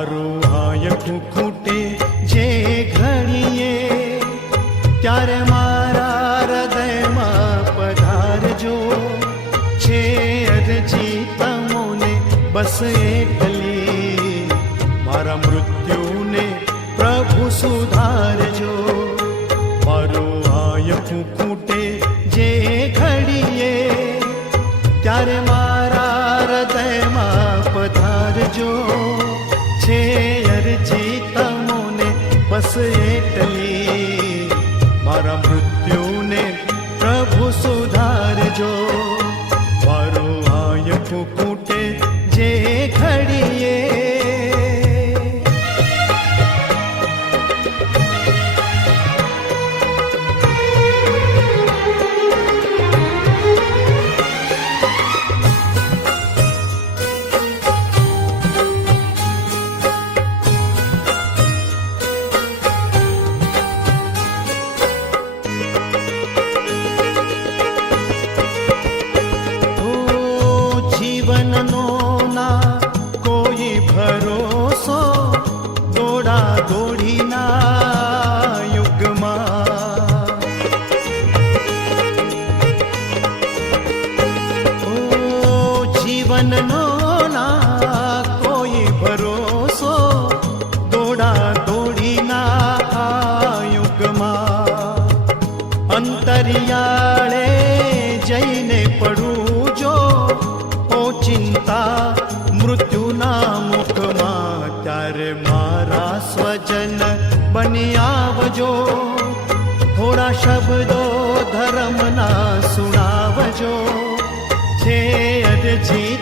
મારું હાયકું ખૂટે જે ઘડીએ, ત્યારે મારા હૃદયમાં પધારજો. છે અરજી તમોને બસ એકલી, મારા મૃત્યુને પ્રભુ સુધારજો. મારું હાયકું ખૂટે જે ઘડીએ, ત્યારે મારા હૃદયમાં પધારજો. છે અરજી તમોને બસ એટલી, મારા મૃત્યુને પ્રભુ સુધારજો. મારું હાયકું ખૂટે જે ઘડીએ. જીવનનો ના કોઈ ભરોસો, દોડા દોડીના યુગમાં. જીવનનો ના કોઈ ભરોસો, દોડા દોડીના યુગમાં. અંતરિયાળે જઈને પડું જો ચિંતા મૃત્યુના મુખમાં, ત્યારે મારા સ્વજન બની આવજો. થોડા શબ્દો ધર્મના સુણાવજો. છે અરજી